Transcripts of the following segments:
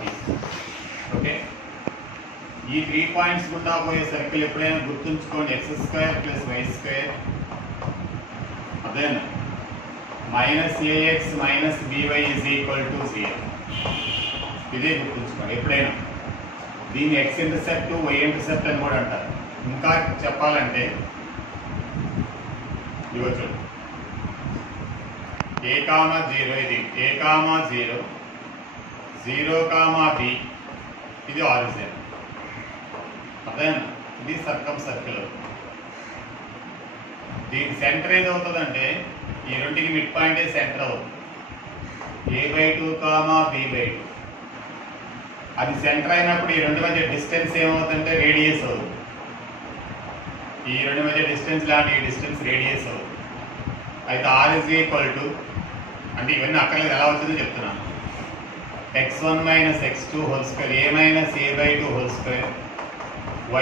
B. Okay, ఈ 3 points గుండా పోయే సర్కిల్ ఎప్పుడైనా గుర్తుంచుకోండి, x² + y² అదేనా -ax - by = 0. ఇదే గుర్తుంచుకోండి ఎప్పుడైనా. దీన్ని x ఇంటర్సెప్ట్ y ఇంటర్సెప్ట్ అని కూడా అంటారు. ఇంకా చెప్పాలంటే ఇవ్వ చూడు, a, 0 ఇది a, 0 0, b ఇది ఆరిజిన్. అదేనా ఇది సర్కమ్ సర్కిల్. దీని సెంటర్ ఏది అవుతుందంటే ఈ రెండుకి మిడ్ పాయింట్ సెంటర్ అవుతుంది. a/2, b/2 అది సెంటర్ అయినప్పుడు ఈ రెండు మధ్య డిస్టెన్స్ ఏమవుతుందంటే రేడియస్ అవుతుంది. ఈ రెండు మధ్య డిస్టెన్స్ లాంటి ఈ డిస్టెన్స్ రేడియస్ అవుతుంది. అయితే r అంటే ఇవన్నీ అక్కర్లేదు, ఎలా వచ్చిందో చెప్తున్నాను. x1 - x2 whole square, a - a/2 whole square,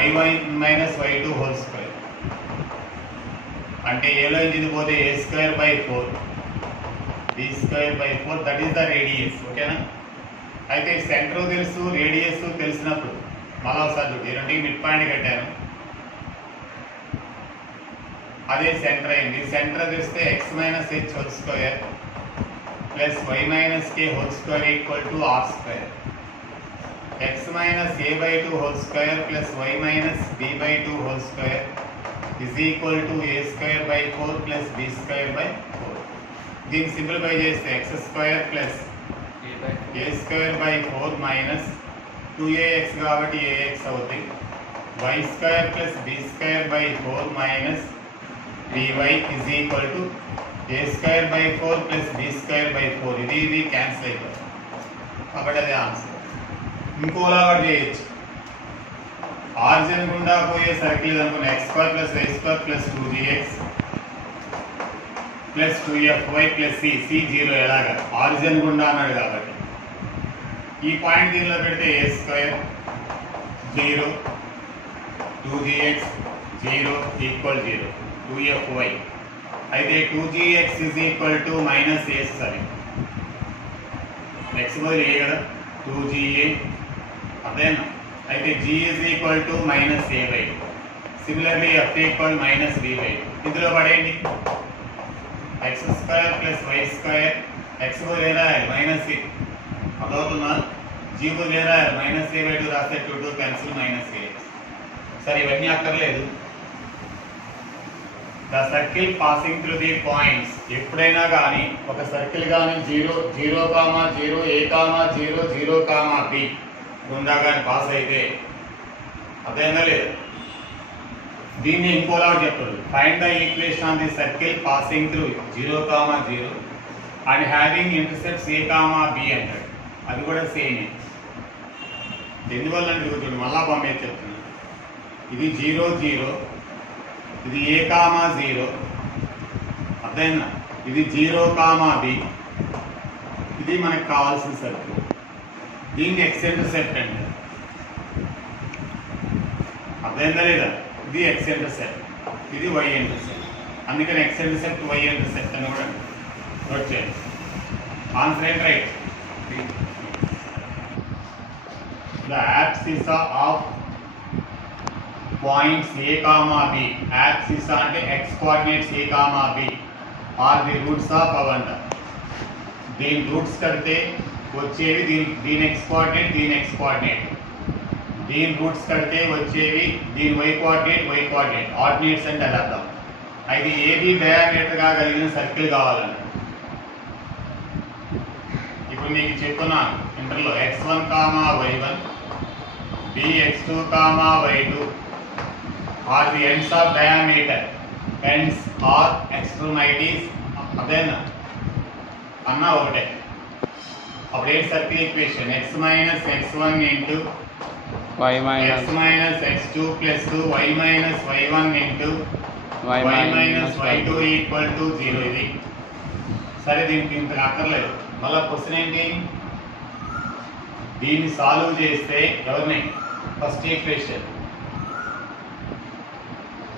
y1 - y2 whole square. అంటే ఏలో ఇది పోతే a²/4 b²/4 that is the radius. ఓకేనా? అయితే సెంటర్ తెలుసు, రేడియస్ తెలిసినప్పుడు మళ్ళీ ఒకసారి చూడు, ఈ రెండుకి మిడ్ పాయింట్ కట్టాను, అదే సెంటర్ అయింది. సెంటర్ తెలిస్తే x - h whole square plus y - k whole square = r². x - a/2 whole square plus y - b/2 whole square is equal to a²/4 plus b²/4. దీన్ని సింప్లిఫై చేస్తే x² plus a²/4 minus 2ax కాబట్టి ax అవుతుంది. y² plus b²/4 minus by is equal to a²/4 plus b²/4. ఇది cancel అయిపోతుంది కాబట్టి అదే answer. ఇంకోలా కూడా చేయొచ్చు. ఆరిజిన్ గుండా పోయే సర్కిల్ అనుకున్న x² plus y² plus 2gx plus 2fy plus c 0 ఎలాగా ఆరిజిన్ గుండా అన్నాడు కాబట్టి ఈ పాయింట్ దీనిలో పెడితే a² 0 2gx 0 = 0 2fy. అయితే 2gx - a సరే x బదులు a కదా 2ga అదేనా. అయితే g -a/. Similarly f -b/. ఇందులో పడేయండి x² + y², x బదులు ఏ రాయాలి -a అదవుతున్నా, g బదులు ఏ రాయాలి -a/2 రాస్తే 2 క్యాన్సిల్ -ax. సరే ఇవన్నీ అక్కర్లేదు. The circle passing through the points. ఎప్పుడైనా కానీ ఒక సర్కిల్ కానీ 0, 0, 0, a, 0, 0, b గుండా కానీ పాస్ అయితే అదేనా లేదు. దీన్ని ఇంకోలా చెప్తారు, find the equation on the circle passing through 0, 0 and having intercepts a, b అంటాడు. అది కూడా సేమ్. ఎందువల్ల అంటే చూడండి మళ్ళా పంపేది చెప్తున్నాను. ఇది 0, 0 ఇది a, 0 అర్థమైందా. ఇది 0, b ఇది మనకు కావాల్సిన సర్కిల్. దీన్ని x ఇంటర్సెప్ట్ అంటే అర్థమైందా లేదా. ఇది x ఇంటర్సెప్ట్, ఇది y ఇంటర్సెప్ట్. అందుకని x ఇంటర్సెప్ట్ y ఇంటర్సెప్ట్ అని కూడా నోట్ చేయండి. ఆన్సర్ ఏంటి? Right. The abscissa of points a, b. Abscissa అంటే x coordinates a, b are the roots of అవంట. దీని రూట్స్ కడితే వచ్చేవి దీని x కోఆర్డినేట్, దీని x కోఆర్డినేట్. దీని రూట్స్ కడితే వచ్చేవి దీని y కోఆర్డినేట్. ఆర్డినేట్స్ అంటే అది అర్థం. అయితే ఏబి డయామీటర్గా కలిగిన సర్కిల్ కావాలంట. ఇప్పుడు మీకు చెప్తున్నాను ఇంటర్లో x1, y1 bx2, y2 are the ends of diameter. Ends or extremities అదేనా అన్నా ఒకటే. అప్పుడు ఏంటి circle equation? x - x1 into y - x2 plus 2 y - y1 into y - y2 = 0. ఇది సరే, దీనికి ఇంత అక్కర్లేదు. మళ్ళీ క్వశ్చన్ ఏంటి? దీన్ని సాల్వ్ చేస్తే ఎవరిని ఫస్ట్ ఈక్వేషన్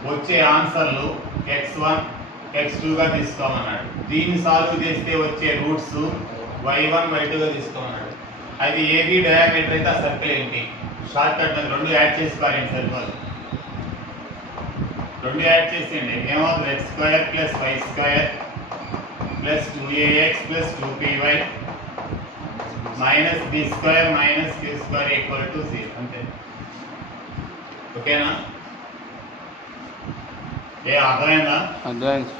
వచ్చే ఆన్సర్లు x1 x2గా తీసుకోమన్నాడు. దీన్ని సాల్వ్ చేస్తే వచ్చే రూట్స్ y1 y2గా తీసుకోమన్నాడు. అది ఏబి డయామీటర్ అయితే ఆ సర్కిల్ ఏంటి? షార్ట్ కట్ రెండు యాడ్ చేసి పారండి సరిపోదు. రెండు యాడ్ చేసేయండి. ఏమవుతుంది? X square plus Y square plus 2ax plus 2py minus B square minus Q square equal to 0. అంతే. ఓకేనా? అర్థమైందా? అర్థమైంది.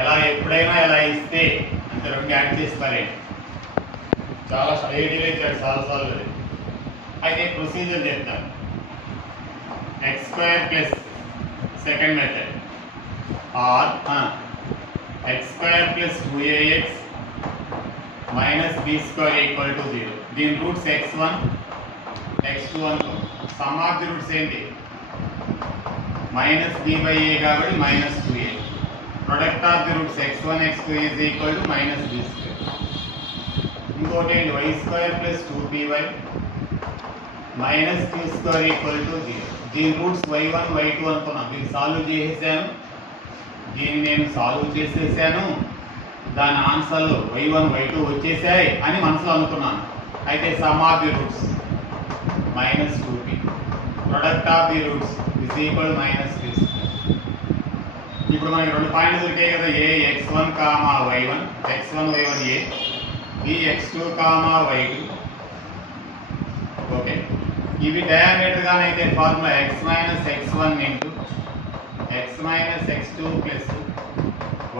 ఎలా ఎప్పుడైనా ఎలా ఇస్తే అంతే రెండు యాడ్ చేసి పారండి. చాలా ఐడియాలు ఇచ్చాడు చాలాసార్లు. అయితే ప్రొసీజర్ చెప్తాను. X square plus second method or X square plus 2ax minus B square equal to 0. దీని రూట్స్ x1 x2 అనుకో. సమ్ ఆఫ్ ది రూట్స్ ఏంటి? మైనస్ b బై a కాబట్టి minus 2a. Product of the roots x1 x2 is equal to minus b square. ఇంకోటి ఏంటి? Y square plus 2py minus Q square equal to 0. దీని roots y1 y2 అనుకున్నాం. దీన్ని solve చేసేసాను. దీన్ని నేను solve చేసేసాను. దాని ఆన్సర్లు y1 y2 వచ్చేసాయి అని మనసులో అనుకున్నాను. అయితే sum of the roots minus 2p product of the roots is equal minus Q square. ఇప్పుడు మనకి రెండు పాయింట్లు దొరికాయి కదా. A x1 comma y1 x1 y1 A B x2 comma y2. Okay. ఇవి డయామీటర్ గానైతే formula x minus x1 into x minus x2 plus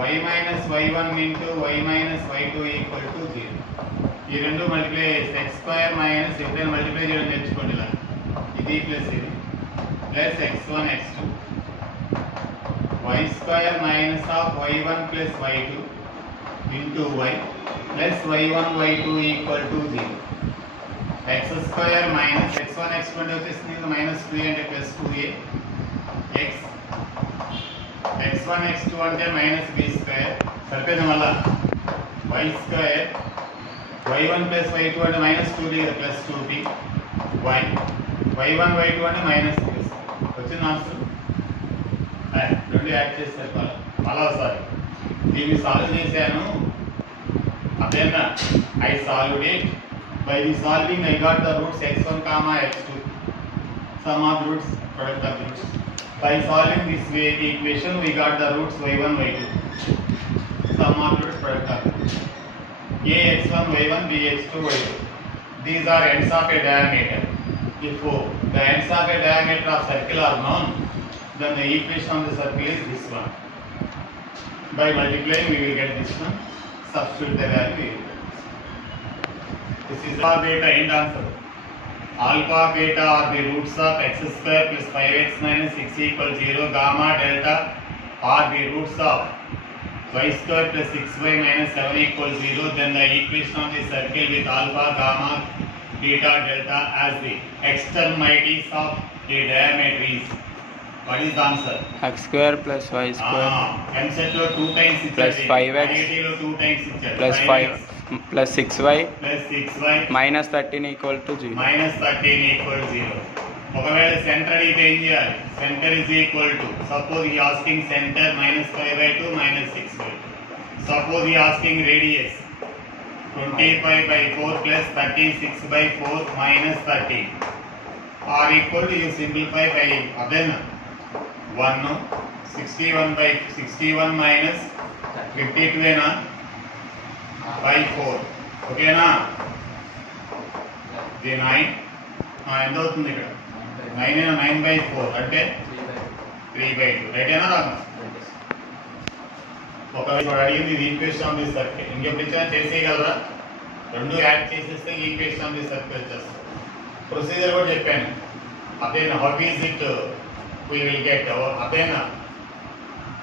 y minus y1 into y minus y2 equal to 0. ఈ రెండు multiply చేస్తే x square minus ఎప్పుడైనా multiply చేయడం నేర్చుకోండి. ఇలా ఇది ప్లస్ ఇది plus x1 x2 y square minus of y1 plus y2 into y plus y1 y2 equal to 0. x square minus x1 x2 అంటే వచ్చేసింది మైనస్ 2 అంటే ప్లస్ 2a x1 x2 అంటే మైనస్ b స్క్వేర్. సరిపోయింది. మళ్ళా y square y1 plus y2 అంటే minus 2b plus 2b y1 y2 అంటే minus b వచ్చింది answer. రెండు యాడ్ చేసి సరిపోవాలి. మళ్ళా ఒకసారి దీన్ని సాల్వ్ చేశాను. అదేనా I solved it. By the solving I got the roots x1 comma x2. Sum of roots, product of roots. By solving this way the equation we got the roots y1 y2. Sum of roots, product of roots. A x1 y1 b x2 y2. These are ends of a diameter. If the ends of a diameter of circle are known, then the equation of the circle is this one. By multiplying we will get this one. Substitute the value. This is alpha beta end answer. Alpha beta are the roots of x square plus 5x minus 6 equals 0. Gamma delta are the roots of y square plus 6y minus 7 equals 0. Then the equation of the circle with alpha, gamma, beta, delta as the extremities of the diameter is. What is the answer? x square plus y square MCET లో 2 times plus 5x IIT లో 2 times ఇచ్చారు. plus 5 plus 6y plus 6y minus 13 equal to 0. minus 13 equal 0. ఒకవేళ centre అడిగితే ఏం చేయాలి? Centre is equal to, suppose he asking center minus 5/2 minus 6/2. Suppose he asking radius 25/4 plus 36/4 minus 13 are equal to, you simplify by అదేనా 1 61/61 minus 52 ఏనా by 4. ఓకేనా? ఇది 9 ఎంత అవుతుంది ఇక్కడ? 9/4 అంటే 3/2. రైటేనా రాదు? ఒకవేళ అడిగింది ఇది ఈక్వేషన్ ఆఫ్ ది సర్కిల్. ఇంకెప్పుడు ఇచ్చినా చేసేయగలరా? రెండు యాడ్ చేసేస్తే ఈక్వేషన్ ఆఫ్ ది సర్కిల్ వచ్చేస్తుంది. ప్రొసీజర్ కూడా చెప్పాను. అదేనా how is it we will get అదేనా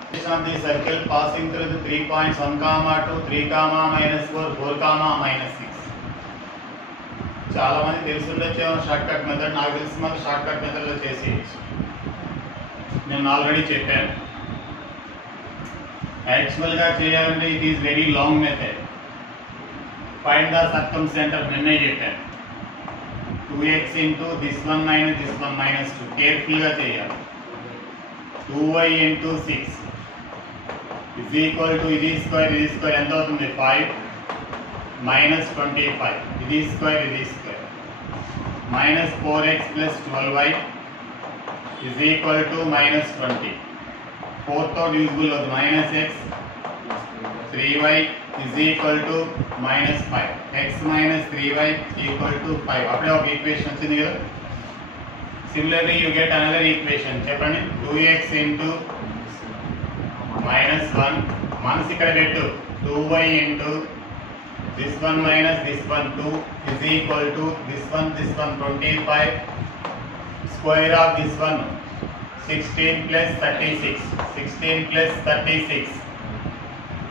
equation of the circle passing through the 3 points 1, 2, 3, -4, 4, -6. చాలా మంది తెలుసుండొచ్చేమో షార్ట్ కట్ మెథడ్. నాకు తెలిసి మాకు షార్ట్ కట్ మెథడ్లో చేసేయచ్చు. నేను ఆల్రెడీ చెప్పాను. యాక్చువల్గా చేయాలంటే it is very long method. Find the circumcentre నిన్నే చెప్పాను. 2x into this one minus this one minus 2 కేర్ఫుల్గా చేయాలి. 2y into 6 is equal to ఇది స్క్వేర్ ఎంత అవుతుంది? 5 minus 25. ఇది square minus 4x plus 12y is equal to minus 20. 4 తో divisible అవుతుంది minus x 3y is equal to minus 5. x minus 3y equal to 5. అప్పుడే ఒక ఈక్వేషన్ వచ్చింది కదా. Similarly you get another equation. చెప్పండి 2x into minus 1 మనసు ఇక్కడ పెట్టు 2y into this one minus this one 2 is equal to this one 25 square of this one 16 plus 36 16 plus 36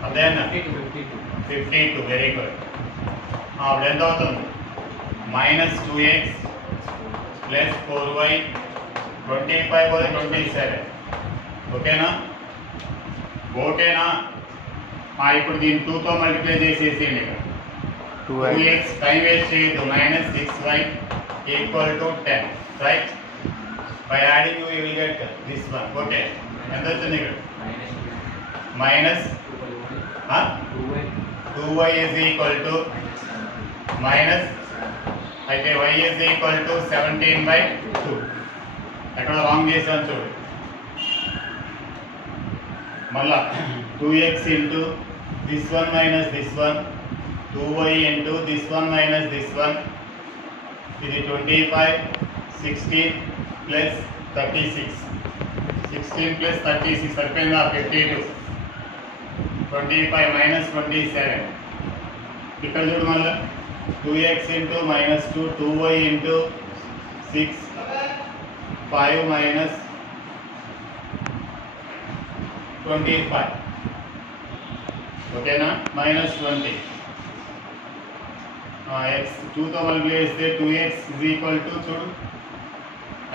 అదేనా 52 very good అప్పుడు ఎంత అవుతుంది minus 2x plus 4y 25 or 27 ఓకేనా ఓకేనా ఇప్పుడు దీన్ని 2 తో మల్టిప్లై చేసేసేయండి ఇక్కడ 2x టైం వేస్ట్ చేయొద్దు minus 6y equal to 10 right by adding you will get this one okay ఎంత వచ్చింది ఇక్కడ minus 2y is equal to minus అయితే y is equal to 17/2 ఎక్కడ రాంగ్ చేసాను చూడు మళ్ళా 2x into this one minus this one 2y into this one minus this one ఇది 25 16 plus 36 16 plus 36 సరిపోయిందా 52 25 minus 27 ఇక్కడ చూడు మళ్ళా 2x into minus 2 2y into 6 5 minus 25 ఓకేనా minus 20 x 2 తో మల్టిప్లై చేస్తే 2x is equal to చూడు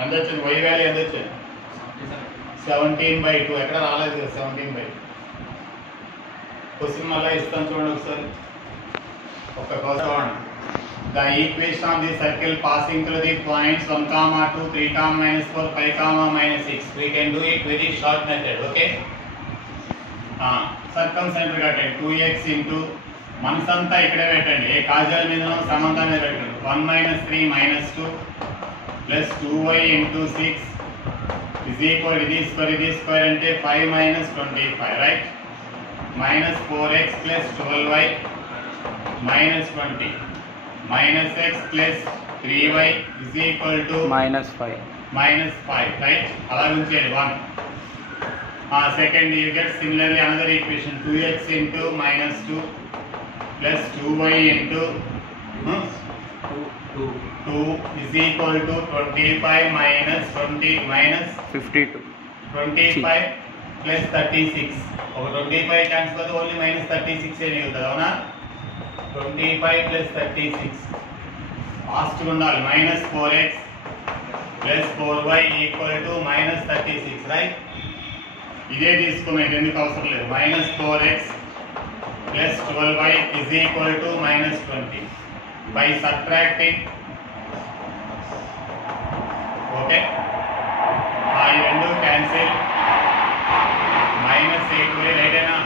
ఎంత వచ్చింది y వాల్యూ ఎంత వచ్చింది 17/2 ఎక్కడ రాలేదు కదా 17/2 క్వశ్చన్ మళ్ళీ ఇస్తాను చూడండి ఒకసారి ఒక question the equation of the circle passing through the points 1, 2, 3, -4, 5, -6 we can do it very short method okay circumcenter కట్టండి 2x into మనసంతా ఇక్కడే పెట్టండి ఏ కాజాల మీద సమంతా మీద పెట్టండి 1 - 3 - 2 plus 2y into 6 is equal to this square అంటే 5 minus 25 right minus 4x plus 12y minus 20 minus x plus 3y is equal to minus 5 right అలా ఉంచేయండి 1 second you get similarly another equation 2x into minus 2 plus 2y into 2 is equal to 25 minus 20 minus 52 25 plus 36 ఒక 25 chance కదా only minus 36 ఏ మిగులుతుంది అవునా 25 plus 36 fast ఉండాలి minus 4x plus 4y equal to minus 36 right ఇదే తీసుకున్నాను ఎందుకు అవసరం లేదు minus 4x plus 12y is equal to minus 20 by subtracting okay ఈ రెండు క్యాన్సిల్ minus 8 రైట్ అయినా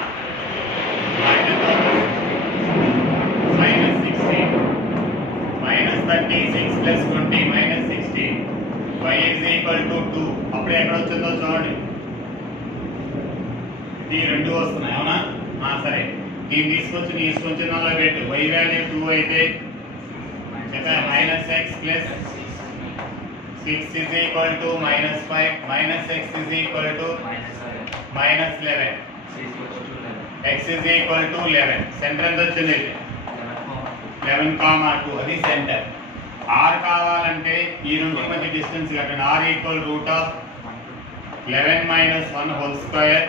minus 16 minus 36 plus 20 minus 16 y is equal to 2 అప్పుడే ఎక్కడ వచ్చిందో చూడండి ఈ రెండు వస్తున్నాయి అవునా సరే దీన్ని తీసుకొచ్చి నీ ఇష్టం వచ్చిన దానిలో పెట్టు y వాల్యూ 2 అయితే minus x plus 6 is equal to minus 5 minus x is equal to minus 11 x is equal to 11 centre ఎంత వచ్చింది 11, 2 అది సెంటర్ r కావాలంటే ఈ రెండు మధ్య డిస్టెన్స్ కట్టండి r equal root of 11 minus 1 whole square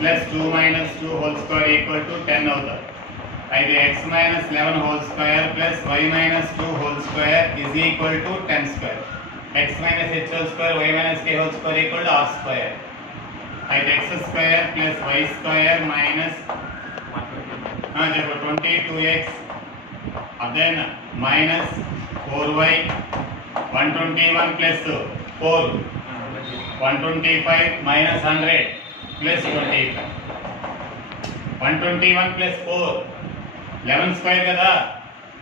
plus 2 minus 2 whole square equal to 10 అవుతుంది అయితే x minus 11 whole square plus y minus 2 whole square is equal to 10 square x minus h whole square y minus k whole square equal to r square అయితే x square plus y square minus చెప్పు 22x then minus 4y 121 plus 4 125 minus 100 plus 25 121 plus 4 11 square కదా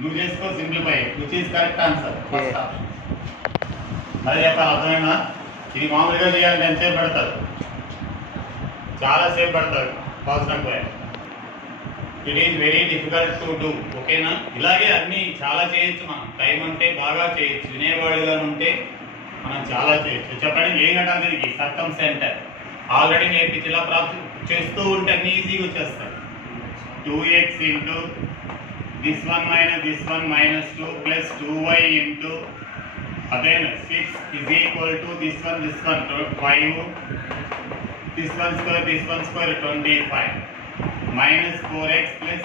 నువ్వు చేసుకో simplify which is correct answer first option అదే చెప్పాలి, అర్థమైనా? ఇది మామూలుగా చేయాలంటే ఎంతసేపు పడతారు? చాలాసేపు పడతారు అవసరం పోయా. It is very difficult to do. ఓకేనా? ఇలాగే అన్నీ చాలా చేయొచ్చు మనం. టైం ఉంటే బాగా చేయొచ్చు, వినేవాడుగా ఉంటే మనం చాలా చేయొచ్చు. చెప్పండి ఏం కట్టాలి దీనికి? సర్కం సెంటర్ ఆల్రెడీ నేర్పించి ఇలా చేస్తూ ఉంటే అన్ని ఈజీగా వచ్చేస్తాయి. 2x into this one minus 2 plus 2y into again 6 is equal to this one 5, this one square 25 minus 4x plus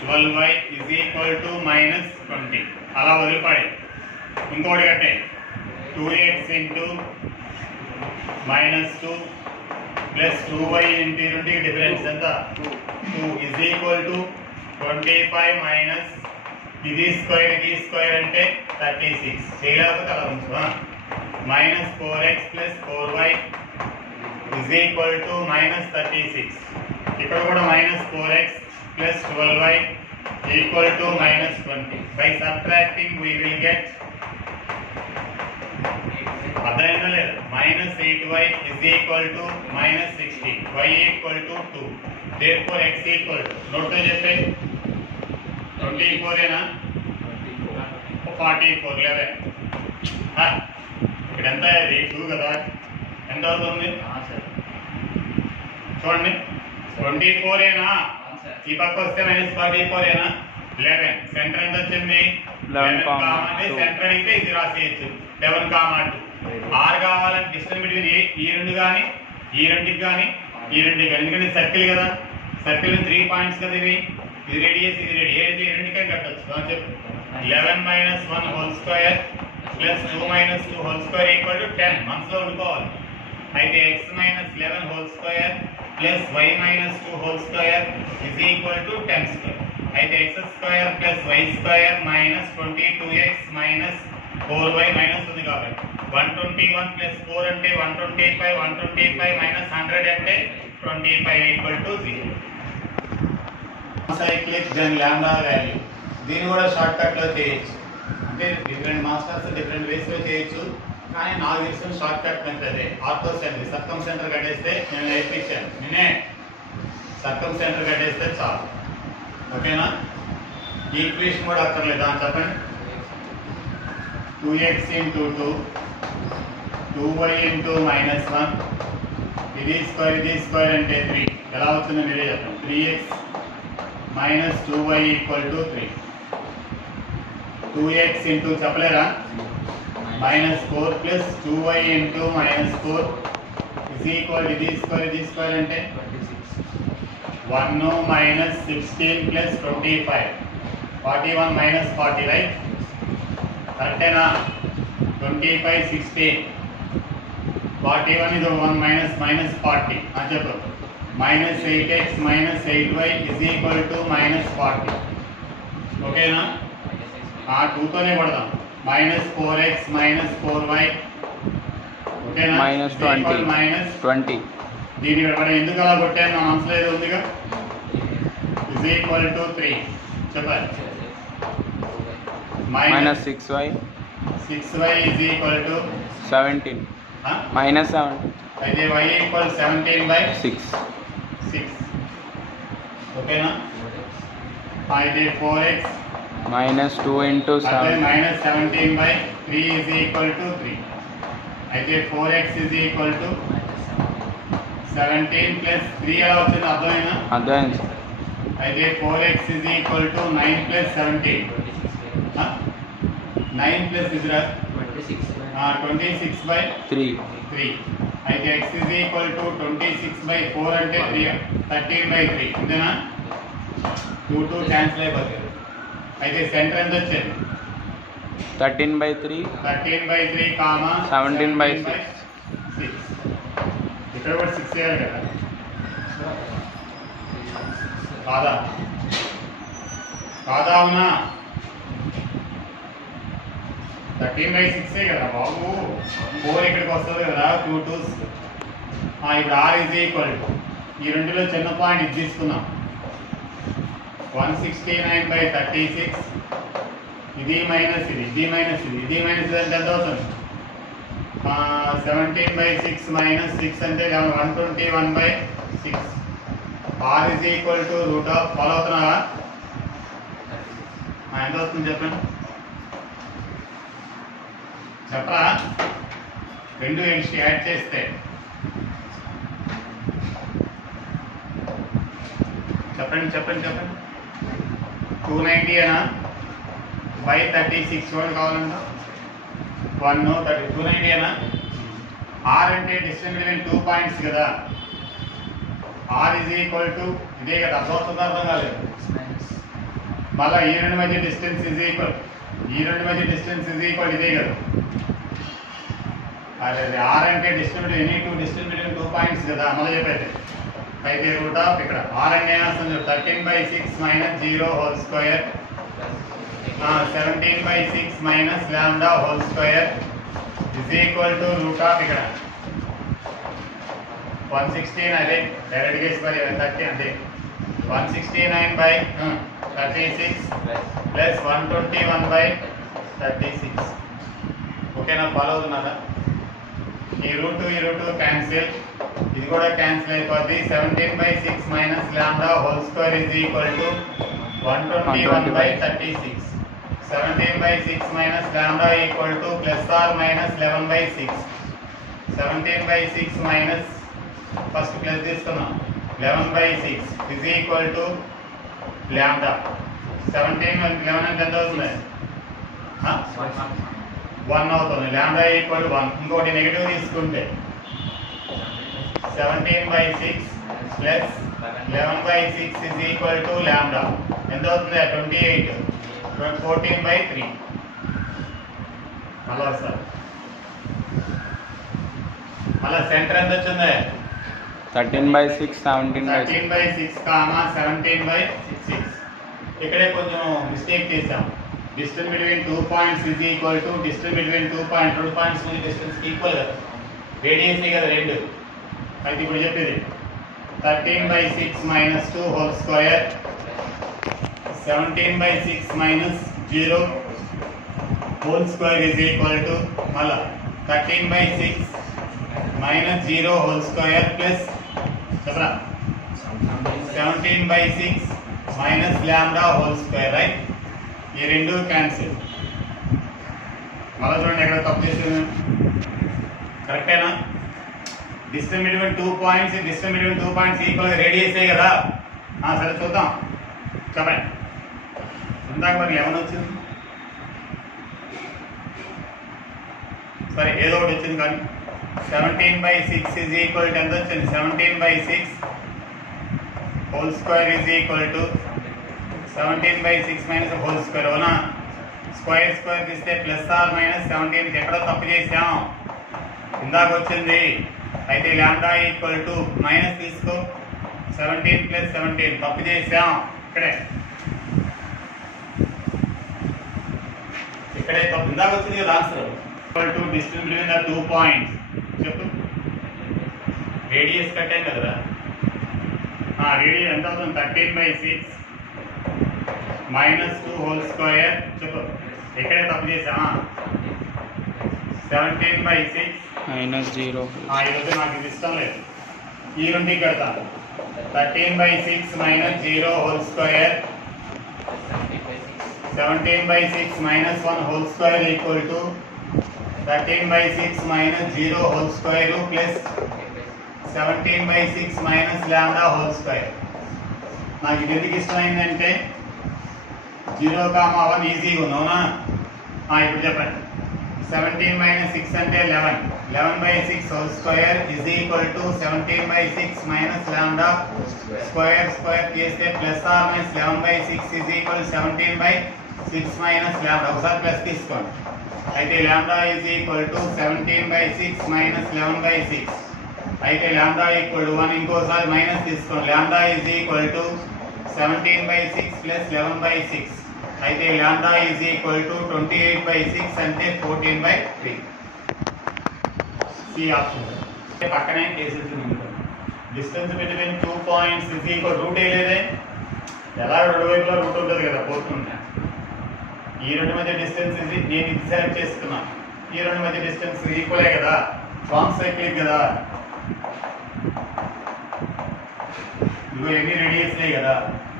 12y is equal to minus 20. అలా వదిలిపడే ఇంకోటి కట్టే 2x into minus 2 plus 2y into రెండుకి difference ఎంత? 2 is equal to 25 minus ఇది square అంటే 36. చేయలేకపోతే అలా ఉంచు. minus 4x plus 4y is equal to minus 36. ఇక్కడ కూడా minus 4x plus 12y equal to minus 20. By subtracting we will get అర్థమైందా లేదు? minus 8y is equal to minus 16. y equal to 2. therefore x equal to నోట్తో చెప్పే 24 ఏనా? 44 11. ఇక్కడ ఎంత? అది 2 కదా. ఎంత అవుతుంది చూడండి. 24 ఏనా? ఈ పక్క వస్తే మైనస్ 44 ఏనా? 11. సెంటర్ ఎంత వచ్చింది? 11. సెంటర్ అడిగితే ఇది రాసేయచ్చు 11, 2. ఆర్ కావాలంటే డిస్టెన్స్ బిట్వీన్ ఈ రెండు కానీ ఈ రెండుకి కానీ ఈ రెండుకి కానీ, ఎందుకంటే సర్కిల్ కదా. సర్కిల్ 3 పాయింట్స్ కదా ఇవి. ఇది రేడియస్ ఇది రేడియస్, ఇది రెండుకే కట్టచ్చు. చెప్పు 11 minus 1 whole square plus 2 minus 2 whole square equal to 10. మనసులో ఉండుకోవాలి. అయితే x minus 11 whole square plus y minus 2 whole square is equal to 10 square. అయితే x square plus y square minus 22x minus 4y minus ఉంది కాబట్టి 121 plus 4 అంటే 125, 125 minus 100 అంటే 25 equal to 0. Cyclic then lambda value. దీన్ని కూడా short కట్లో చేయొచ్చు. అంటే డిఫరెంట్ మాస్టర్స్ డిఫరెంట్ వేస్లో చేయొచ్చు. కానీ నాకు తెలిసిన shortcut method orthocentre circumcentre కట్టేస్తే నేను నేర్పించాను. నేనే సర్కం సెంటర్ కట్టేస్తే చాలు. ఓకేనా? ఈక్వేషన్ కూడా అక్కర్లేదు. చెప్పండి. 2x into 2 2y into minus 1 ఇది స్క్వేర్ అంటే 3. ఎలా అవుతుందో మీరే చెప్పండి. 3x minus 2y equal to 3. 2x into చెప్పలేరా? minus 4 plus 2y into minus 4 is equal ఇది స్క్వేర్ అంటే 1 minus 16 plus 25 41 minus 40, రైట్? కరెక్టేనా? 25 16 41 ఇది 1 minus 40. చెప్పు. minus 8x minus 8y is equal to minus 40. ఓకేనా? 2తోనే కొడదాం. minus 4x minus 4y ఓకేనా? minus 20. దీని మనం ఎందుకు అలా కొట్టాను నా మనసులో ఏదో ఉందిగా. is equal to 3. చెప్పాలి. minus 6y 6y is equal to 17 minus 17. అయితే y equal 17 by 6. ఓకేనా? అయితే 4x minus 2 into 7 minus 17 by 3 is equal to 3. అయితే 4x is equal to 17 plus 3 ఎలా వచ్చింది అర్థమైనా? అర్థమైంది. అయితే 4x is equal to 9 plus 17. 9 plus is 26 by 3. అయితే x is equal to 26 by 4 అంటే 13 by 3. అంతేనా? 2 క్యాన్సిల్ అయిపోతుంది. అయితే సెంటర్ ఎంత వచ్చింది? 13 by 3 కామా 17 by 6. ఇక్కడ కూడా 6 చేయాలి కదా. కాదా అవునా? 13 by 6 కదా బాబు. 4 ఇక్కడికి వస్తుంది కదా. 2 2s. ఇప్పుడు r is equal to ఈ రెండులో చిన్న పాయింట్ ఇది తీసుకున్నాం. 169 by 36. ఇది మైనస్ ఇది అంటే ఎంత అవుతుంది? 17/6 minus 6 అంటే 121/6. R is equal to root of follow అవుతున్నావా? ఎంత వస్తుంది చెప్పండి, చెప్పరా? రెండు యాడ్ చేస్తే చెప్పండి 290 అనా బై 36 చూడండి కావాలంట 290 అనా. R అంటే డిస్టెన్స్ బిట్వీన్ 2 పాయింట్స్ కదా. R is equal to ఇదే కదా, అర్థం కాలేదు. మళ్ళీ ఈ రెండు మధ్య డిస్టెన్స్ ఇజ్ ఈక్వల్ ఇదే కదా. అదే R అంటే డిస్టెన్స్ బిట్వీన్ 2 పాయింట్స్ కదా. మళ్ళీ చెప్పేది అయితే రూట్ ఆఫ్ ఇక్కడ R అంటే వస్తుంది 13/6 minus 0 whole square 17/6 minus lambda whole square is equal to root of ఇక్కడ 116 అదే డైరెక్ట్ గేస్ బై 30 అంటే 169/36 ప్లస్ 121/36. ఓకేనా, ఫాలో అవుతున్నారా? ఈ రూట్ క్యాన్సిల్, ఇది కూడా క్యాన్సిల్ అయిపోద్ది. 17/6 minus lambda whole square is equal to 121/36. 17/6 minus lambda equal to plus are minus 11/6. 17/6 minus first plus తీసుకున్నాం 11/6 ఇజ్ ఈక్వల్ టు లాంబ్డా. 17 11 అంటే ఎంత అవుతుంది? 1 అవుతుంది. Lambda equal to 1. ఇంకోటి నెగిటివ్ తీసుకుంటే 17/6 plus 11/6 is equal to lambda ఎంత అవుతుంది? 28. 14/3. మళ్ళీ వస్తారు. మళ్ళీ సెంటర్ ఎంత వచ్చింది? 13/6 17/6. 13/6 17/6. ఇక్కడే కొంచెం మిస్టేక్ చేసాం. Distance between 2 points is equal to distance between 2 points మధ్య డిస్టెన్స్ ఈక్వల్ కదా, రేడియస్ కదా రెండు. అయితే ఇప్పుడు చెప్పేది 13/6 minus 2 whole square 17/6 minus 0 whole square is equal to మళ్ళా 13/6 మైనస్ 0 హోల్ స్క్వేర్ ప్లస్ చెప్పరా 17/6 minus lambda whole square. Right, ఈ రెండు క్యాన్సిల్. మళ్ళీ చూడండి ఎక్కడ తప్పు చేస్తుంది, కరెక్టేనా? డిస్టెన్స్ బిట్వీన్ 2 పాయింట్స్ ఈక్వల్ రేడియసే కదా. సరే చూద్దాం, చెప్పండి. ఇందాక మరి ఏమైనా వచ్చింది? సరే ఏదో ఒకటి వచ్చింది కానీ 17/6 ఇజ్ ఈక్వల్ టు ఎంత వచ్చింది? 17/6 whole square is equal to 17/6 minus hole square. అవునా, స్క్వేర్ తీస్తే ప్లస్ ఆర్ మైనస్ 17. ఎక్కడో తప్పు చేసాం, ఇందాక వచ్చింది. అయితే లాంబ్డా ఈక్వల్ టు మైనస్ తీసుకో 17 ప్లస్ 17 తప్పు చేసాం. ఇక్కడే తప్పు, ఇందాక వచ్చింది కదా answer. Equal to distance between the 2 points చెప్పు. రేడియస్ కట్టాం కదరా, రేడియస్ ఎంత అవుతుంది? 13/6 మైనస్ 2 హోల్ స్క్వేర్ చెప్పు. ఎక్కడే తప్పు చేసా? 17/6 -0. ఈరోజు నాకు ఇది ఇష్టం లేదు, ఈ రెండుకి కడతాను. 13/6 minus 0 whole square 17/6 minus 1 whole square equal to 13/6 minus 0 whole square plus 17/6 minus lambda whole square. నాకు ఇది ఎందుకు ఇష్టమైందంటే 0, 1 ఈజీగా ఉంది. అవునా, ఇప్పుడు చెప్పండి. 17 - 6 అంటే 11. 11/6 whole square is equal to 17/6 minus lambda square చేస్తే plus are minus 11/6 is equal 17/6 minus lambda. ఒకసారి ప్లస్ తీసుకోండి. అయితే lambda is equal to 17/6 minus 11/6. అయితే లాంబ్డా ఈక్వల్ టు 1. ఇంకోసారి మైనస్ తీసుకోండి. Lambda is equal to 17/6 plus 11/6. అయితే లాంబ్డా ఈజ్ ఈక్వల్ టు 28/6 అంటే 14/3. C option పక్కనే cases distance between 2 points is equal root వేయలేదే, ఎలా రెండు వైపులా రూట్ ఉంటుంది కదా, పోతుంది. ఈ రెండు మధ్య డిస్టెన్స్ ఇది నేను ఇది సెలెక్ట్ చేసుకున్నాను. ఈ రెండు మధ్య డిస్టెన్స్ ఈక్వలే కదా, బాంబ్ సైక్లిక్ కదా, ఇదిగో ఎన్ని రేడియస్లే కదా.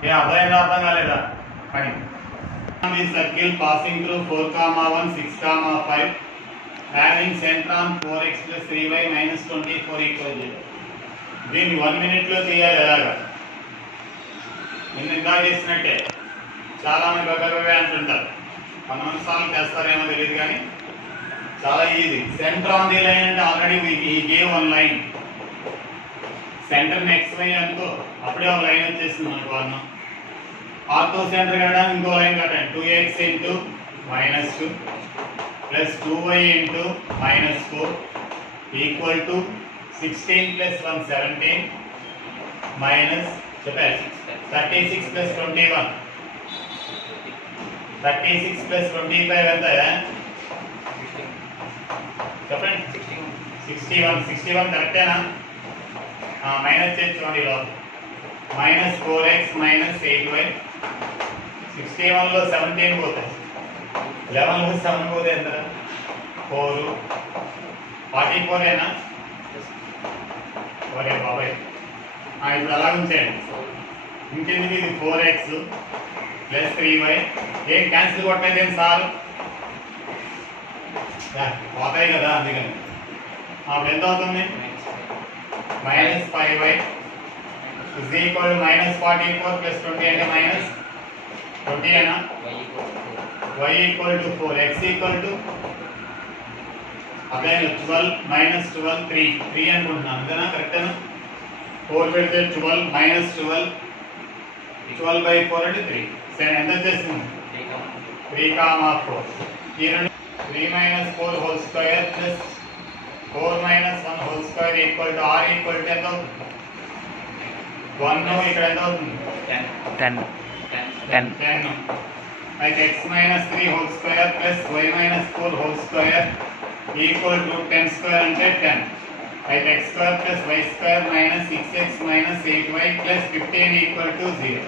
ఏ అర్థమైందా అర్థం కాలేదా? కానీ the circle passing through 4,1, 6,5 having center on 4x plus 3y minus 24 equal 0. దీన్ని 1 minute లో చేయాలి. ఎలాగా నేను ఇంకా చేసినట్టే. చాలా మంది బగబే అంటుంటారు, 1 సార్లు చేస్తారేమో తెలియదు కానీ చాలా easy. Center on the line అంటే ఆల్రెడీ ఈ gave one line. Center next Y అనుకో, అప్పుడే ఒక లైన్ వచ్చేస్తుంది మనకు. అన్నం ఆర్తో సెంటర్ కట్టడానికి ఇంకో లైన్ కట్టండి. 2x into -2 plus 2y into -4 equal to 16 plus 1 17 minus చెప్పారు 36 ప్లస్ 21 36 ప్లస్ 25 ఎంత చెప్పండి? 61 కరెక్టేనా? మైనస్ చేసుకోండి. -4x minus 8y. 61లో 17 పోతాయి, 11లో 7 పోతే ఎంత? 4. 44ఏనా? ఒరే బాబాయ్, ఇప్పుడు అలా ఉంచేయండి. ఇంకెందుకు ఇది 4x ప్లస్ 3y. ఏం క్యాన్సిల్ కొట్టలేదు ఏం సార్? పోతాయి కదా, అందుకని. అప్పుడు ఎంత అవుతుంది? -5y is equal to -44 plus 20 అంటే -20 అయినా y equal to 4 x equal to అదే 12 -12 3 అనుకుంటున్నాను, అంతేనా? కరెక్టేనా? 4 పెడితే 12 12/4 అంటే 3. సరే, ఎంత వచ్చేస్తుంది? 3,4. ఈ రెండు 3 - 4 whole square plus 4 - 1 whole square equal to r equal to ఎంత అవుతుంది? 1. ఇక్కడ ఎంత అవుతుంది? 10. అయితే x - 3 whole square plus y - 4 whole square equal to 10 square అంటే 10. అయితే x square plus y square minus 6x minus 8y plus 15 equal to 0.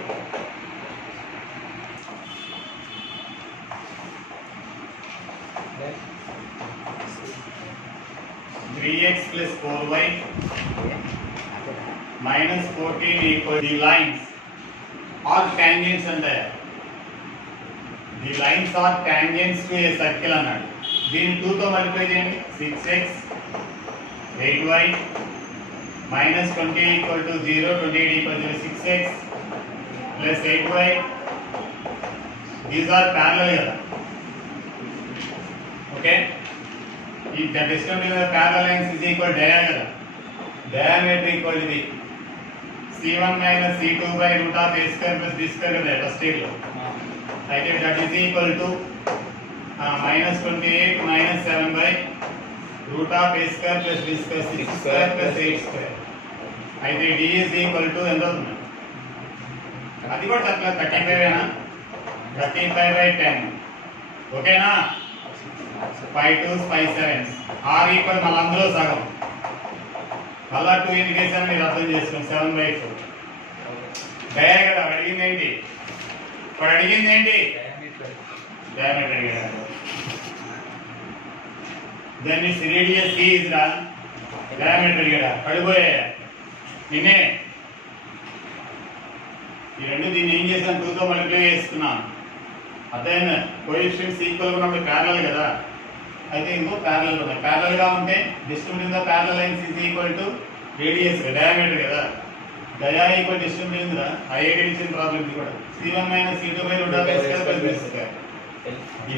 (3x plus 4y minus 14 equal the lines are tangents and the lines are tangents to a circle అన్నాడు. దీన్ని 2 తో multiply చేయండి. 6x 8y minus 20 equal to 0, 28 equal to 6x plus 8y. These are parallel కదా. Okay, if the distance between the parallel lines is equal to diameter, diameter equal to the c1 minus c2 by root of a square plus b square కదా first stage లో. అయితే that is equal to -28 minus 7 by root of a square plus b square 6 square plus 8 square. అయితే d is equal to ఎంత అవుతుంది? అది కూడా చెప్పలేదు, 35 ఏనా? 35/10. ఓకేనా? 5 2s 5 7s. r ఈక్వల్ మళ్ళీ అందులో సగం, మళ్ళా 2 ఇండికేషన్ మీరు అర్థం చేసుకోండి. 7/4 డయా కదా. అడిగింది ఏంటి? ఇప్పుడు అడిగింది ఏంటి? డయామీటర్ అడిగాడు. దాన్ని రేడియస్ c ఇస్ రా, డయామీటర్ అడిగాడా? పడిపోయా నిన్నే. ఈ రెండు దీన్ని ఏం చేశాను? 2 తో మల్టిప్లై చేసుకున్నాను. అదేనా కోఎఫిషియెంట్స్ ఈక్వల్ ఉన్నప్పుడు ప్యారలల్ కదా. అయితే ఇంకో ప్యారలల్ ఉన్నాయి. ప్యారలల్ గా ఉంటే distance between the parallel lines is equal to radius diameter కదా. Dia equal distance between the IIT distance problem ఇది కూడా. c1 - c2 by root of a square plus b square. ఈ